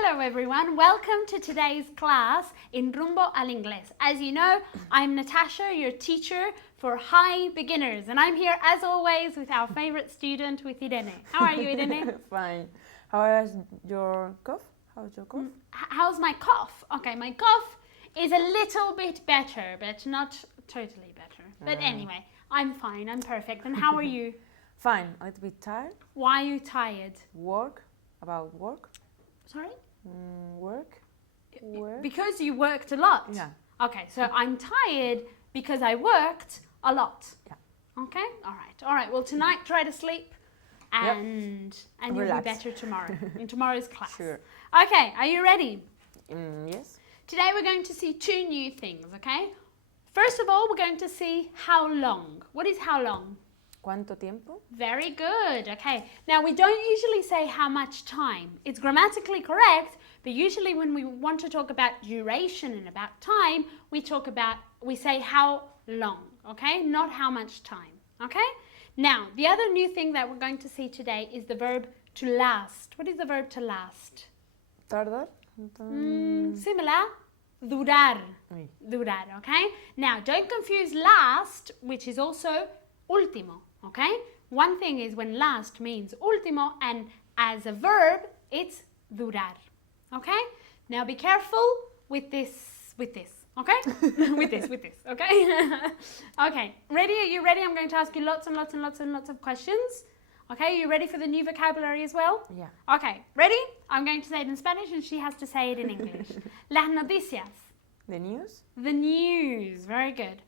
Hello everyone, welcome to today's class in Rumbo al Inglés. As you know, I'm Natasha, your teacher for high beginners, and I'm here as always with our favorite student, with Irene. How are you, Irene? Fine. How is your cough? How's your cough? How's my cough? Okay, my cough is a little bit better, but not totally better. But anyway, I'm fine, I'm perfect. And how are you? Fine. A little bit tired. Why are you tired? Work. About work. Sorry? Work. Because you worked a lot? Yeah. Okay, so I'm tired because I worked a lot. Yeah. Okay? All right. Well, tonight try to sleep and you'll Relax. be better tomorrow in tomorrow's class. Sure. Okay, are you ready? Yes. Today we're going to see two new things, okay? First of all, we're going to see how long. What is how long? ¿Cuánto tiempo? Very good, okay. Now we don't usually say how much time. It's grammatically correct, but usually when we want to talk about duration and about time, we say how long, okay? Not how much time, okay? Now, the other new thing that we're going to see today is the verb to last. What is the verb to last? Tardar. Similar, durar. Uy. Durar, okay? Now, don't confuse last, which is also último, okay? One thing is when last means último, and as a verb, it's durar, okay? Now, be careful with this, okay? with this, okay? Okay, ready? Are you ready? I'm going to ask you lots and lots of questions. Okay, are you ready for the new vocabulary as well? Yeah. Okay, ready? I'm going to say it in Spanish and she has to say it in English. Las noticias. The news. The news. Very good.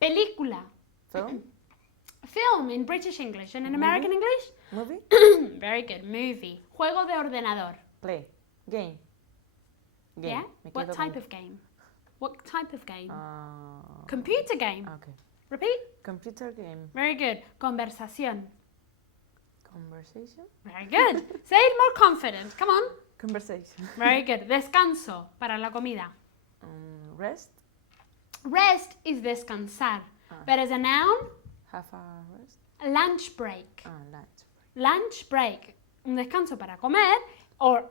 Película. Film. Film in British English and in American English? Movie. Very good. Movie. Juego de ordenador. Play. Game. Yeah? Me What quedo type con- of game? What type of game? Ah, Computer game. okay. Repeat. Computer game. Very good. Conversación. Conversation. Very good. Say it more confident. Come on. Conversation. Very good. Descanso para la comida. Rest. Rest is descansar. But as a noun, Have a rest. lunch break. Lunch. Lunch break. Un descanso para comer, or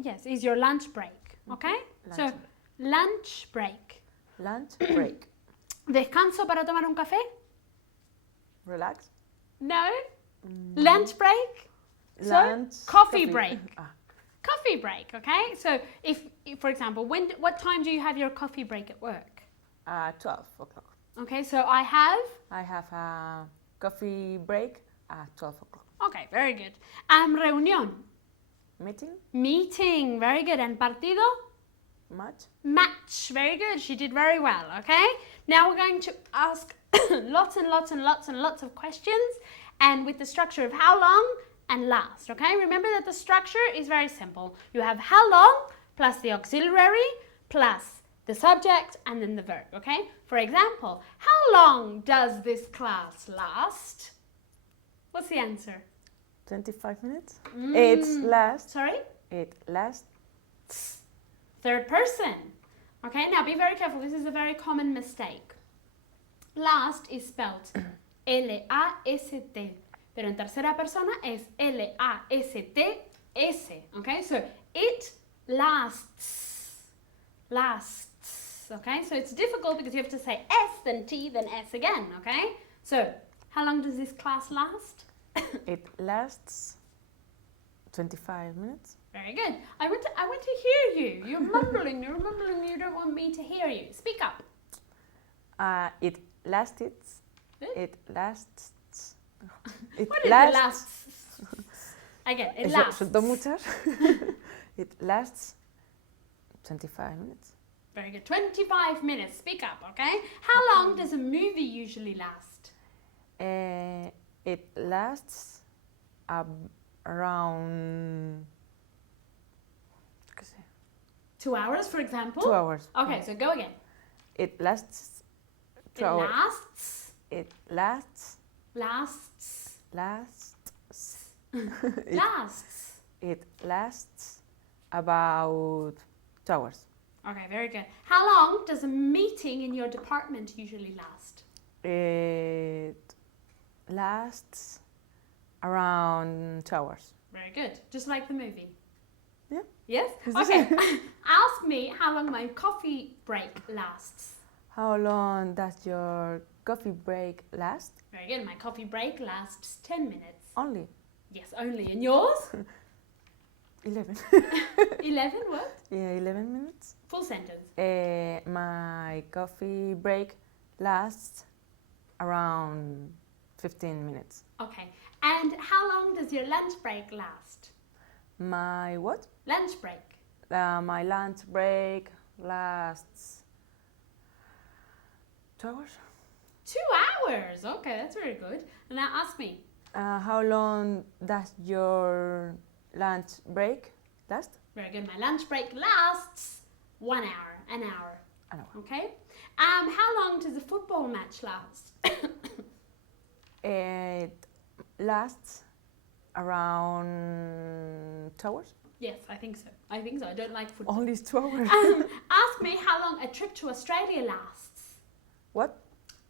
yes, is your lunch break. Okay? Lunch So, lunch break. Lunch break. Descanso para tomar un café? Relax. No. Lunch break? Lunch. So, coffee break. Ah, Coffee break, okay? So, if for example, what time do you have your coffee break at work? 12 o'clock. Okay, so I have... I have a coffee break at 12 o'clock. Okay, very good. Reunión. Meeting. Meeting, very good. And partido? Match. Match, very good. She did very well, okay? Now we're going to ask lots of questions, and with the structure of how long and last, okay? Remember that the structure is very simple. You have how long plus the auxiliary plus the subject and then the verb, okay? For example, how long does this class last? What's the answer? 25 minutes. Sorry? It lasts. Third person. Okay, now be very careful. This is a very common mistake. Last is spelled L-A-S-T. Pero en tercera persona es L-A-S-T-S. Okay, so it lasts. Lasts. Okay, so it's difficult because you have to say S, then T, then S again. Okay, so how long does this class last? It lasts 25 minutes. Very good. I want to hear you. You're mumbling. You don't want me to hear you. Speak up. It lasted. It lasts. It What is it lasts? Again, it lasts. Soltó muchas. It lasts 25 minutes. Very good. 25 minutes. Speak up, okay? How long does a movie usually last? It lasts around 2 hours, for example? 2 hours. Okay, so go again. It lasts 2 It hours. lasts. It lasts. Lasts. Lasts. Lasts. It lasts about 2 hours. Okay, very good. How long does a meeting in your department usually last? It lasts around 2 hours. Very good. Just like the movie. Yeah. Yes? It's the Okay. same. Ask me how long my coffee break lasts. How long does your coffee break last? Very good. My coffee break lasts 10 minutes. Only Yes, only. And yours? 11. 11 what? Yeah, 11 minutes. Full sentence. My coffee break lasts around 15 minutes. Okay. And how long does your lunch break last? My what? Lunch break. My lunch break lasts 2 hours. 2 hours. Okay, that's very good. And now ask me. How long does your lunch break last? Very good. My lunch break lasts 1 hour. An hour. An hour. Okay. How long does a football match last? It lasts around 2 hours. Yes, I think so. I think so. I don't like football. Only 2 hours. Ask me how long a trip to Australia lasts. What?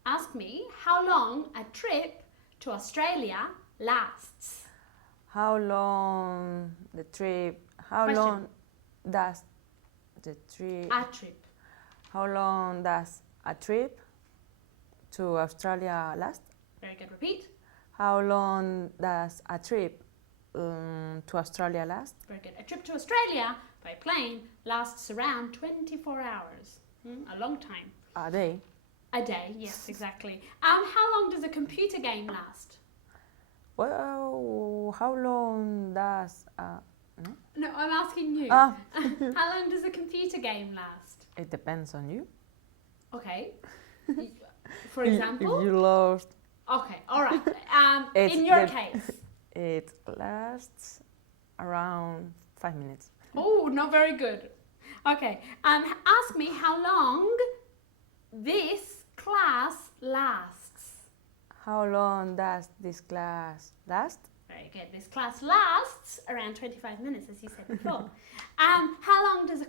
Ask me how long a trip to Australia lasts. How long the trip? How Question. long does the trip? A trip. How long does a trip to Australia last? Very good. Repeat. How long does a trip to Australia last? Very good. A trip to Australia by plane lasts around 24 hours. A long time. A day. A day, yes, exactly. How long does a computer game last? Well, how long does No, I'm asking you. Ah. How long does a computer game last? It depends on you. Okay. For example? If you lost, Okay, all right. It's In your the- case. it lasts around 5 minutes. Oh, not very good. Okay. Ask me how long this class lasts. How long does this class last? Very good. This class lasts around 25 minutes, as you said before. How long does a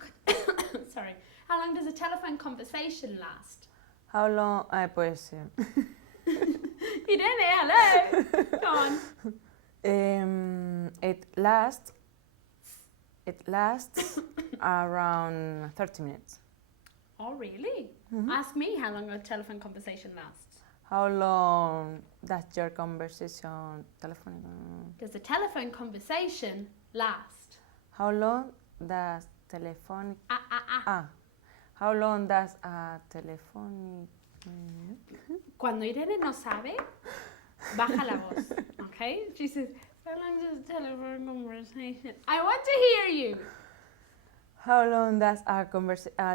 sorry? How long does a telephone conversation last? How long? Pues Irene, hello. Go on. it lasts around 30 minutes. Oh, really? Mhm. Ask me how long a telephone conversation lasts. How long does your conversation telephone? Does a telephone conversation last? How long does telephonic? Ah. How long does a telephonic? Cuando Irene no sabe, baja la voz. Okay? She says, how long does a telephone conversation? I want to hear you. How long does a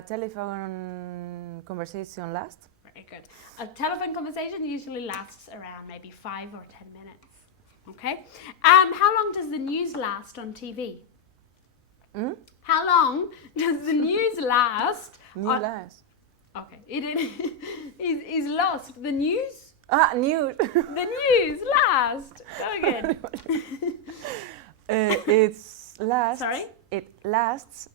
telephone conversation last? Very good. A telephone conversation usually lasts around maybe 5 or 10 minutes. Okay? How long does the news last on TV? How long does the news last? Last. Okay. It is lost. The news? News. The news last. Go again. Sorry? It lasts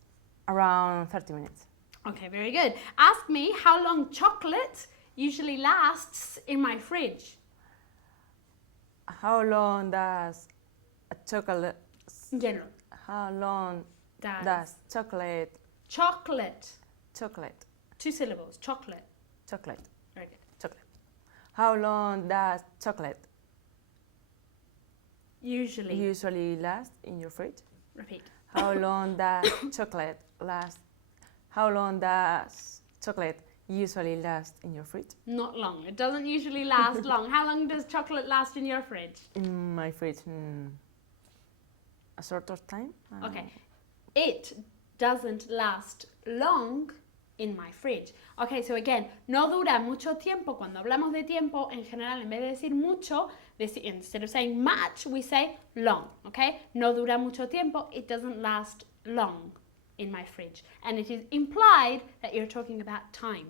around 30 minutes. Okay, very good. Ask me how long chocolate usually lasts in my fridge. How long does a chocolate? In general. How long does chocolate? Chocolate. 2 syllables. Chocolate. Chocolate. Very good. Chocolate. How long does chocolate usually last in your fridge? Repeat. How long does chocolate last? How long does chocolate usually last in your fridge? Not long. It doesn't usually last long. How long does chocolate last in your fridge? In my fridge, a sort of time. Okay. It doesn't last long in my fridge. Okay, so again, no dura mucho tiempo. Cuando hablamos de tiempo, en general, en vez de decir mucho, instead of saying much, we say long. Okay? No dura mucho tiempo. It doesn't last long in my fridge. And it is implied that you're talking about time.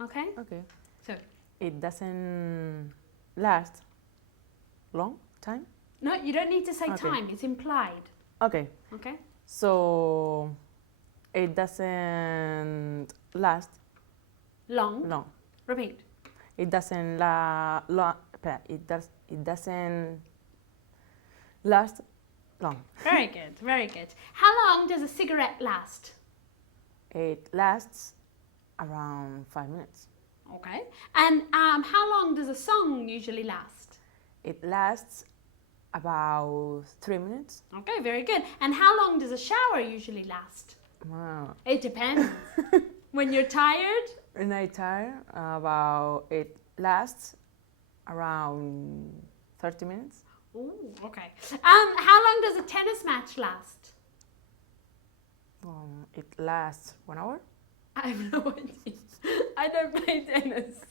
Okay? Okay. So, It doesn't last long time? no, you don't need to say Okay. time. It's implied. Okay. Okay? So it doesn't last Long. long. Repeat. It doesn't it doesn't last long. Very good, very good. How long does a cigarette last? It lasts around 5 minutes. Okay. And how long does a song usually last? It lasts about 3 minutes. Okay, very good. And how long does a shower usually last? Wow. It depends. When you're tired? When I tire, it lasts around 30 minutes. Ooh, okay. How long does a tennis match last? It lasts 1 hour. I have no idea. I don't play tennis.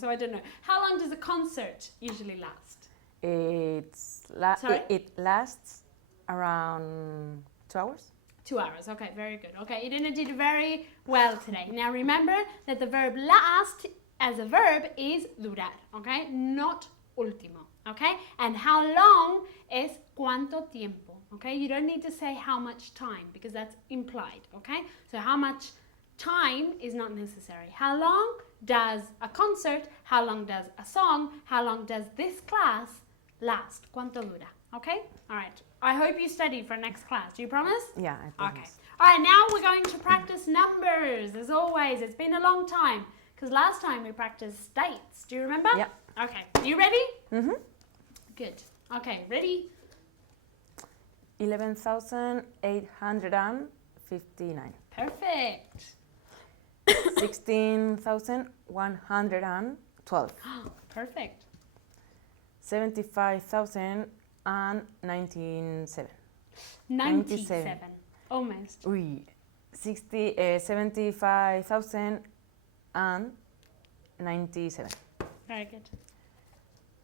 So I don't know. How long does a concert usually last? Sorry? It lasts around 2 hours. 2 hours. Okay, very good. Okay, Irene did very well today. Now remember that the verb last as a verb is durar, okay? Not último, okay? And how long is cuánto tiempo, okay? You don't need to say how much time because that's implied, okay? So how much time is not necessary. How long does a concert, how long does a song, how long does this class last? ¿Cuánto dura? Okay? All right. I hope you study for next class. Do you promise? Yeah, I promise. Okay. All right, now we're going to practice numbers. As always, it's been a long time because last time we practiced dates. Do you remember? Yeah. Okay. You ready? Mm-hmm. Good. Okay, ready? 11,859. Perfect. 16,112. Perfect. 75,097. 97. Almost. 75,097. Very good.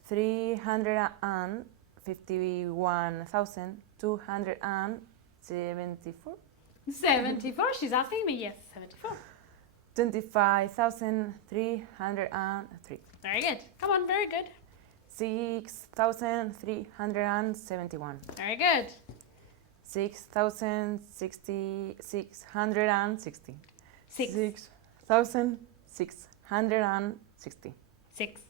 351,274. 74. She's asking me. Yes, 74. 25,303. Very good. Come on, very good. 6,371. Very good. 6,660. 6. 6,660. 6.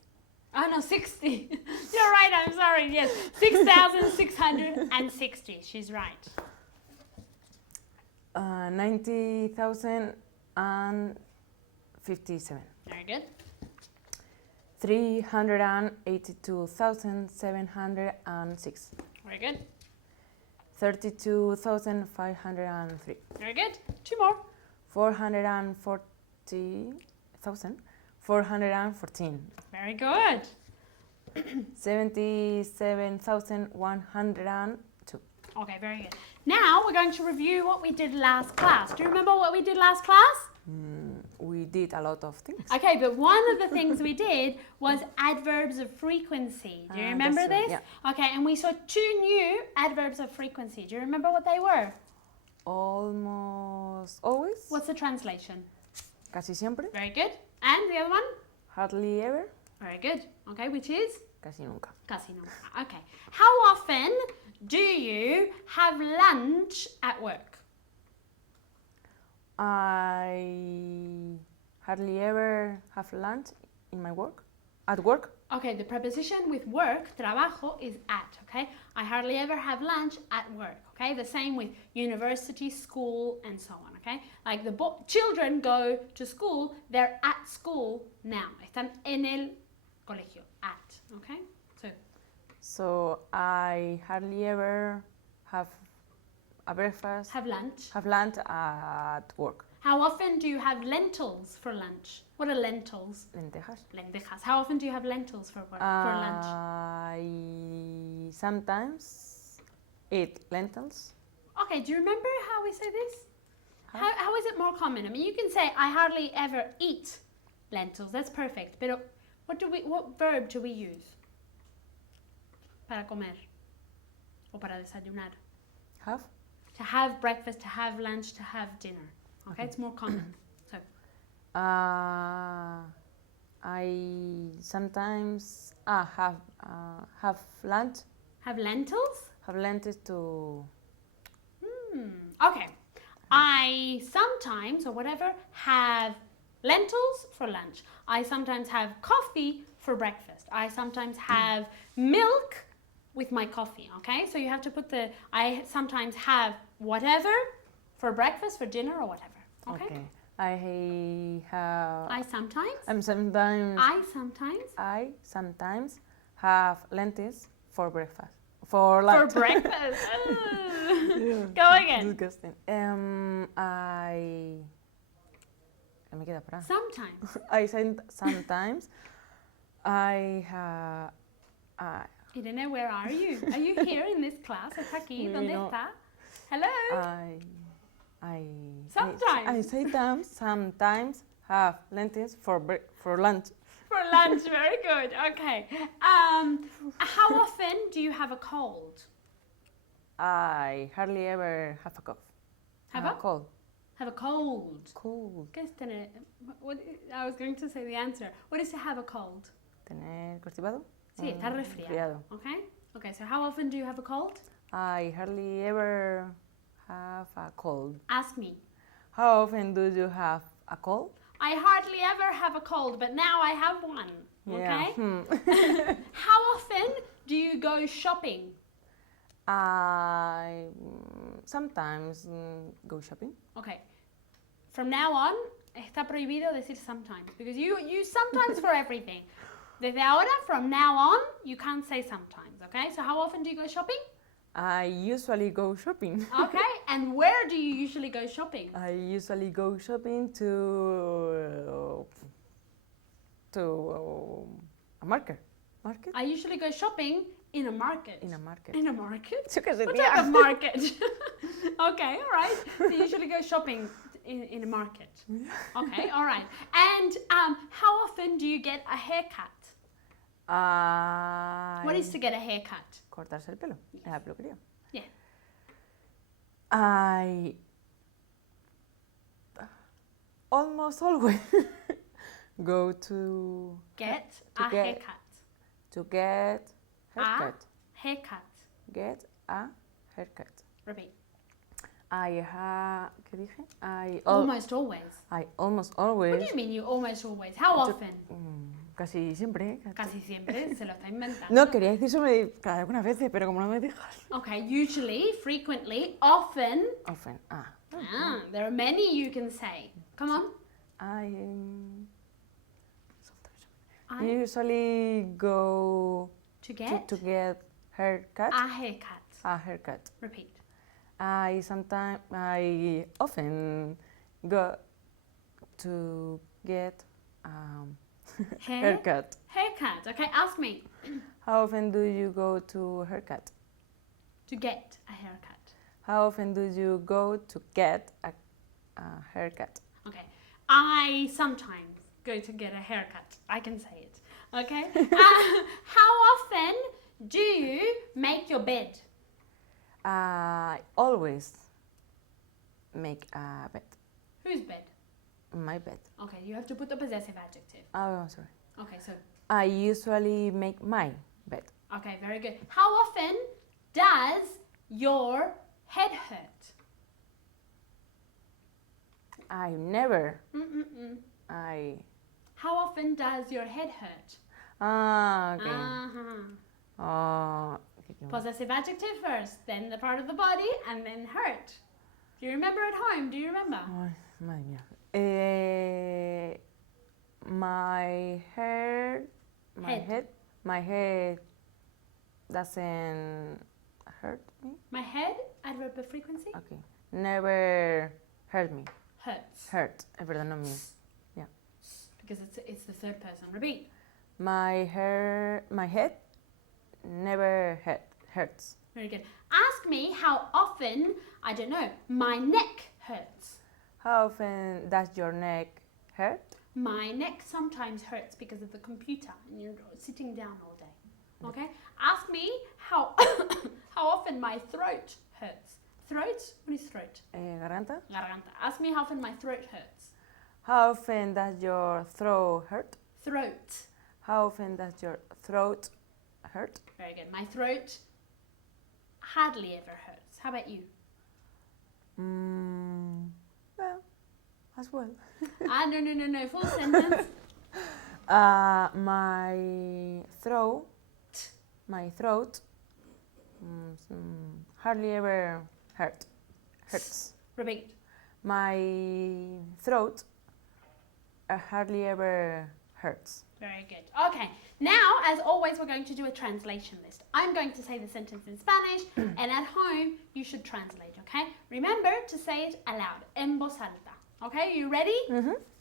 Oh no, 60. You're right, I'm sorry. Yes, 6,660. She's right. 90,057. Very good. 382,706. Very good. 32,503. Very good. 2 more. 440,414. Very good. 77,102. Okay, very good. Now we're going to review what we did last class. Do you remember what we did last class? We did a lot of things. Okay, but one of the things we did was adverbs of frequency. Do you remember that's right, this? yeah. Okay, and we saw 2 new adverbs of frequency. Do you remember what they were? Almost always. What's the translation? Casi siempre. Very good. And the other one? Hardly ever. Very good. Okay, which is? Casi nunca. Casi nunca. Okay. How often do you have lunch at work? I hardly ever have lunch in my work. At work. Okay, the preposition with work, trabajo, is at, okay? I hardly ever have lunch at work, okay? The same with university, school, and so on, okay? Like the children go to school, they're at school now. Están en el colegio, at, okay? So I hardly ever have a breakfast. Have lunch. Have lunch at work. How often do you have lentils for lunch? What are lentils? Lentejas. Lentejas. How often do you have lentils for lunch? I sometimes eat lentils. Okay, do you remember how we say this? How is it more common? I mean, you can say, I hardly ever eat lentils. That's perfect. But what verb do we use? Para comer. O para desayunar. Have? To have breakfast, to have lunch, to have dinner. Okay, it's more common. So. I sometimes have lunch. Have lentils? Have lentils to. Okay. I sometimes, or whatever, have lentils for lunch. I sometimes have coffee for breakfast. I sometimes have milk with my coffee, okay? So you have to put I sometimes have whatever for breakfast, for dinner, or whatever, okay? I have. I sometimes. I sometimes have lentils for breakfast. For lunch. For breakfast. Yeah. Go again. Disgusting. ¿Qué me queda para? Sometimes. Sometimes I have. Irene, where are you? Are you here in this class? ¿Está aquí? ¿Dónde No. está? Hello? I sometimes have lentils for lunch. For lunch, very good. Okay. How often do you have a cold? I hardly ever have a cough. Have a cold. Have a cold. Cold. ¿Qué es tener? I was going to say the answer. What is to have a cold? Tener constipado. Sí, estar resfriado. Okay. Okay. So how often do you have a cold? I hardly ever have a cold. Ask me. How often do you have a cold? I hardly ever have a cold, but now I have one. Okay. Yeah. How often do you go shopping? I sometimes go shopping. Okay. From now on, está prohibido decir sometimes because you use sometimes for everything. Desde ahora, from now on, you can't say sometimes. Okay. So how often do you go shopping? I usually go shopping. Okay. And where do you usually go shopping? I usually go shopping to a market. Market? I usually go shopping in a market. In a market. In a market? Yo qué sé, What tía. type of market? Okay, all right. So you usually go shopping in a market. Okay, all right. And how often do you get a haircut? What is to get a haircut? Cortarse el pelo. Yes. En la peluquería. Yeah. I almost always go to Get to a get- haircut. haircut. Haircut. Get a haircut. Repeat. ¿Qué dije? I Almost always. almost What always. do you mean you almost always? How often? Casi siempre. Casi siempre, se lo está inventando. No, quería decir sobre cada algunas veces, pero como no me dejas. Okay, usually, frequently, often. Often. There are many you can say. Come on. I I usually go to get to get haircut. a haircut. A haircut. Repeat. I often go to get haircut. Haircut. Okay, ask me. How often do you go to haircut? To get a haircut. How often do you go to get a haircut? Okay. I sometimes go to get a haircut. I can say it. Okay. How often do you make your bed? I always make a bed. Whose bed? My bed. Okay, you have to put the possessive adjective. Oh, sorry. Okay, so I usually make my bed. okay, very good. How often does your head hurt? I never. How often does your head hurt? Okay. Uh-huh. Possessive adjective first, then the part of the body, and then hurt. Do you remember at home? Do you remember? Ay, madre mía. My head doesn't hurt me. My head, adverb of frequency, Okay. Never hurt me. hurts. Hurt. Es verdad, no mío. Yeah. Because it's the third person. Repeat. My head never hurts. Very good. Ask me how often, I don't know, my neck hurts. How often does your neck hurt? My neck sometimes hurts because of the computer and you're sitting down all day. Okay? Ask me how how often my throat hurts. Throat? What is throat? Garganta. Garganta. Ask me how often my throat hurts. How often does your throat hurt? Throat. How often does your throat hurt? Very good. My throat hardly ever hurts. How about you? Well, as well. No. Full sentence. My throat hardly ever hurts. Repeat. My throat hardly ever hurts. Very good. Okay, now, as always, we're going to do a translation list. I'm going to say the sentence in Spanish, and at home, you should translate, okay? Remember to say it aloud, en voz alta. Okay, you ready?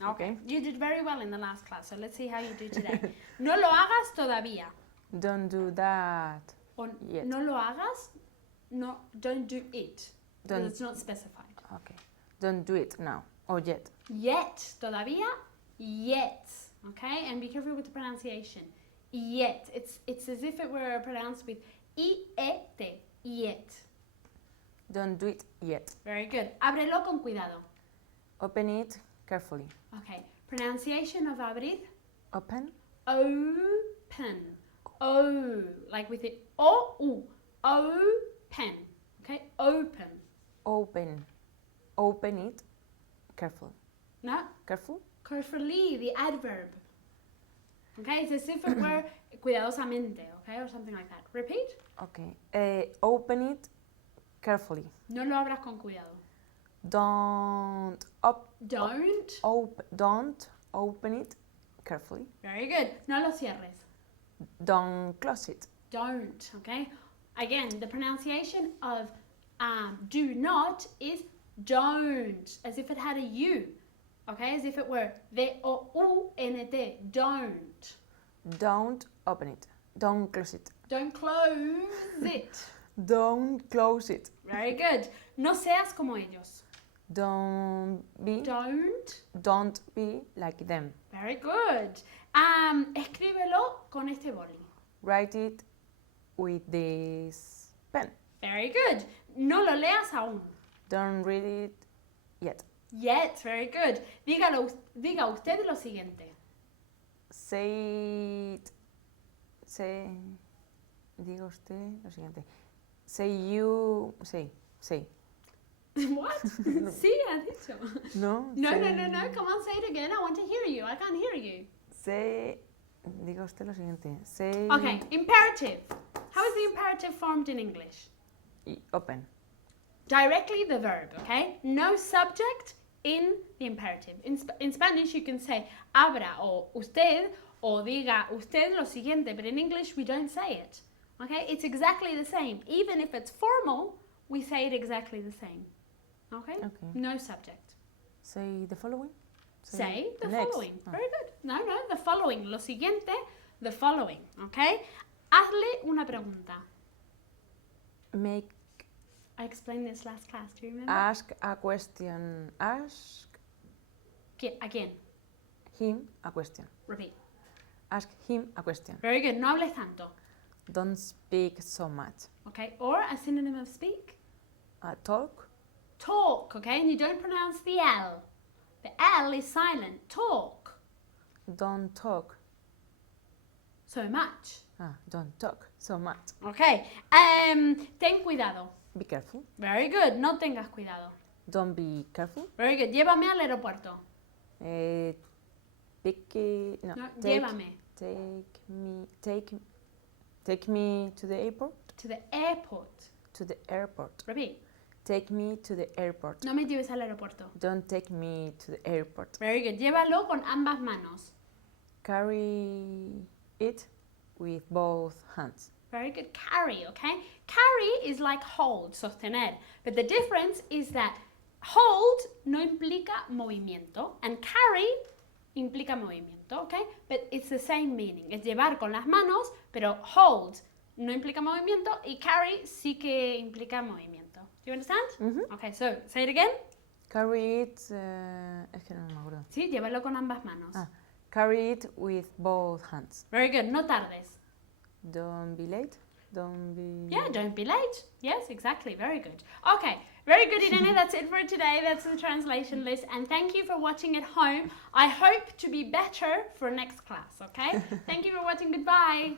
Okay. You did very well in the last class, so let's see how you do today. No lo hagas todavía. Don't do that Or yet. no lo hagas, no, don't do it. Because it's not specified. Okay. Don't do it now or yet. Yet, todavía, yet. Okay, and be careful with the pronunciation. Yet. It's as if it were pronounced with I-E-T. Yet. Don't do it yet. Very good. Ábrelo con cuidado. Open it carefully. Okay. Pronunciation of abrir. Open. Open. O. Like with the O-U. Open. Okay? Open. Open. Open it careful. No? Careful. Carefully, the adverb. Okay? It's as if it were cuidadosamente. Okay? Or something like that. Repeat. Okay. Open it carefully. No lo abras con cuidado. Don't Don't. open it carefully. Very good. No lo cierres. Don't close it. Don't. Okay? Again, the pronunciation of do not is don't, as if it had a U. Okay? As if it were D-O-U-N-T. Don't. Don't open it. Don't close it. Don't close it. Don't close it. Very good. No seas como ellos. Don't be like them. Very good. Escríbelo con este boli. Write it with this pen. Very good. No lo leas aún. Don't read it yet. Yet. Very good. Diga usted lo siguiente. Diga usted lo siguiente. Say. What? Sí, has dicho. No. No. Come on, say it again. I want to hear you. I can't hear you. Diga usted lo siguiente. Okay, imperative. How is the imperative formed in English? Open. Directly the verb, okay? No subject in the imperative. In Spanish, you can say abra o usted o diga usted lo siguiente, but in English, we don't say it. Okay? It's exactly the same. Even if it's formal, we say it exactly the same. Okay? No subject. Say the following. Say the next. following. Very good. No, the following. Lo siguiente, the following. Okay? Hazle una pregunta. I explained this last class. Do you remember? Ask a question. Ask Again. him a question. Repeat. Ask him a question. Very good. No hables tanto. Don't speak so much. Okay? Or a synonym of speak. Talk. Talk. Okay? And you don't pronounce the L. The L is silent. Talk. Don't talk. So much. Don't talk so much. Okay. Ten cuidado. Be careful. Very good. No tengas cuidado. Don't be careful. Very good. Llévame al aeropuerto. Llévame. Take me to the airport. To the airport. To the airport. Repeat. Take me to the airport. No me lleves al aeropuerto. Don't take me to the airport. Very good. Llévalo con ambas manos. Carry it with both hands. Very good. Carry, okay? Carry is like hold, sostener. But the difference is that hold no implica movimiento and carry implica movimiento, okay? But it's the same meaning. Es llevar con las manos, pero hold no implica movimiento y carry sí que implica movimiento. Do you understand? Mm-hmm. Okay, so say it again. Carry it, es que no me acuerdo. Sí, llévalo con ambas manos. Carry it with both hands. Very good. No tardes. Don't be late. Don't be... Yeah, don't be late. Yes, exactly. Very good. Okay, very good, Irene. That's it for today. That's the translation list. And thank you for watching at home. I hope to be better for next class, okay? Thank you for watching. Goodbye.